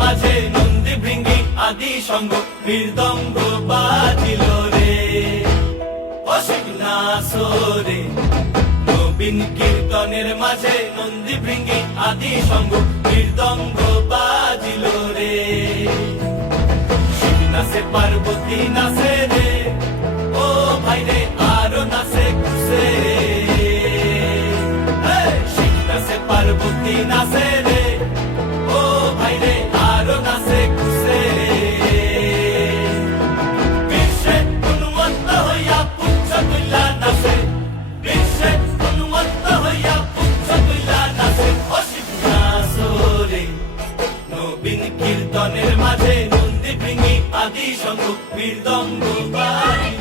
মাঝে নন্দী ভৃঙ্গি আদি সঙ্গ মৃদঙ্গ বাজিল রে। অসিক নাসরে নবীন কীর্তনের মাঝে নন্দী ভৃঙ্গি আদি সঙ্গ মৃদঙ্গ বাজিল রে। শিব নাচে পার্বতী নাচে রে, ও ভাই রে আরো নাচে খুশে। শিব নাচে পার্বতী নাচে রে, ও ভাই রে আরো নাচে খুশে। বিশ্বে উন্মত্ত হইয়া পুচ্ছ তুইলা নাচে, বিশ্বে উন্মত্ত হইয়া পুচ্ছ তুইলা নাচে। অসিক নাচরে নবীন কীর্তনের মাঝে নন্দী ভৃঙ্গি আদি সঙ্গ মৃদঙ্গ বাজিল